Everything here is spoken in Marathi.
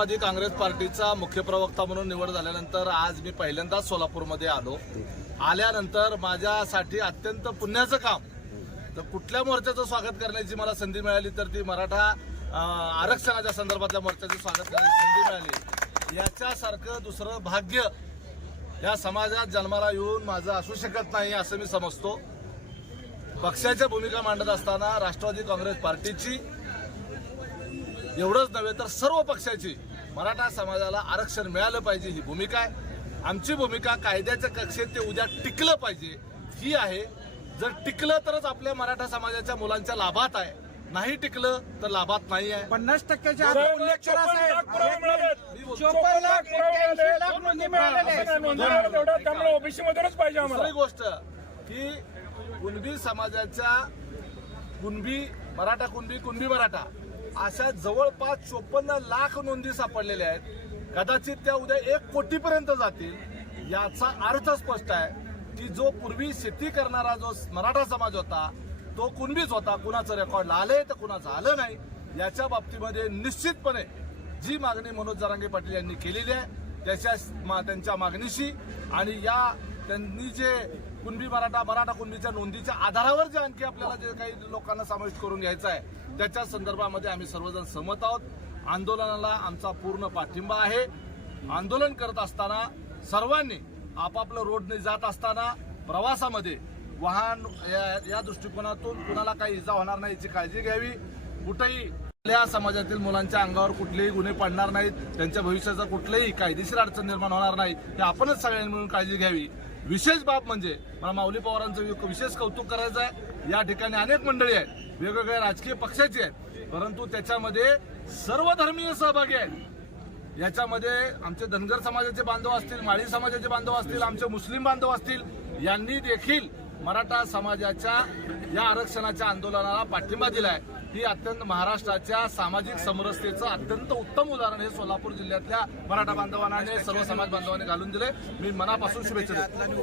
राष्ट्रवादी काँग्रेस पार्टीचा मुख्य प्रवक्ता म्हणून निवड झाल्यानंतर आज मी पहिल्यांदाच सोलापूरमध्ये आलो. आल्यानंतर माझ्यासाठी अत्यंत पुण्याचं काम, तर कुठल्या मोर्चाचं स्वागत करण्याची मला संधी मिळाली तर ती मराठा आरक्षणाच्या संदर्भातल्या मोर्चाचं स्वागत करण्याची संधी मिळाली. याच्यासारखं दुसरं भाग्य या समाजात जन्माला येऊन माझं असू शकत नाही असं मी समजतो. पक्षाच्या भूमिका मांडत असताना राष्ट्रवादी काँग्रेस पार्टीची एवढंच नव्हे तर सर्व पक्षाची मराठा समाजाला आरक्षण मिळालं पाहिजे ही भूमिका आहे. आमची भूमिका कायद्याच्या कक्षेत ते उद्या टिकलं पाहिजे ही आहे. जर टिकलं तरच आपल्या मराठा समाजाच्या मुलांच्या लाभात आहे, नाही टिकलं तर लाभात नाही आहे. 50%च्या ओबीसी मधूनच पाहिजे आम्हाला. दुसरी गोष्ट की कुणबी समाजाच्या कुणबी मराठा कुणबी मराठा अशा जवळपास 54 लाख नोंदी सापडलेल्या आहेत. कदाचित त्या उद्या 1 कोटीपर्यंत जातील. याचा अर्थ स्पष्ट आहे की जो पूर्वी शेती करणारा जो मराठा समाज होता तो कुणबीच होता. कुणाचं रेकॉर्ड आलंय तर कुणाचं आलं नाही. याच्या बाबतीमध्ये निश्चितपणे जी मागणी मनोज जरांगे पाटील यांनी केलेली आहे त्यांच्या मागणीशी आणि त्यांनी जे कुणबी मराठा कुणबीच्या नोंदीच्या आधारावर जे आणखी आपल्याला जे काही लोकांना समाविष्ट करून घ्यायचं आहे त्याच्या संदर्भामध्ये आम्ही सर्वजण सहमत आहोत. आंदोलनाला आमचा पूर्ण पाठिंबा आहे. आंदोलन करत असताना सर्वांनी आपापलं रोडने जात असताना प्रवासामध्ये वाहन या दृष्टिकोनातून कुणाला काही इजा होणार नाही याची काळजी घ्यावी. कुठेही आपल्या समाजातील मुलांच्या अंगावर कुठलेही गुन्हे पडणार नाहीत, त्यांच्या भविष्याचा कुठलेही कायदेशीर अडचण निर्माण होणार नाही हे आपणच सगळ्यांनी मिळून काळजी घ्यावी. विशेष बाब म्हणजे मला माऊली पवारांचं विशेष कौतुक करायचं आहे. या ठिकाणी अनेक मंडळी आहेत, वेगवेगळ्या राजकीय पक्षाची आहेत, परंतु त्याच्यामध्ये सर्व धर्मीय सहभागी आहेत. याच्यामध्ये आमचे धनगर समाजाचे बांधव असतील, माळी समाजाचे बांधव असतील, आमचे मुस्लिम बांधव असतील, यांनी देखील मराठा समाजाच्या या आरक्षणाच्या आंदोलनाला पाठिंबा दिलाय. ही अत्यंत महाराष्ट्राच्या सामाजिक समरसतेचं अत्यंत उत्तम उदाहरण हे सोलापूर जिल्ह्यातल्या मराठा बांधवांना आणि सर्व समाज बांधवांनी घालून दिले. मी मनापासून शुभेच्छा देतो.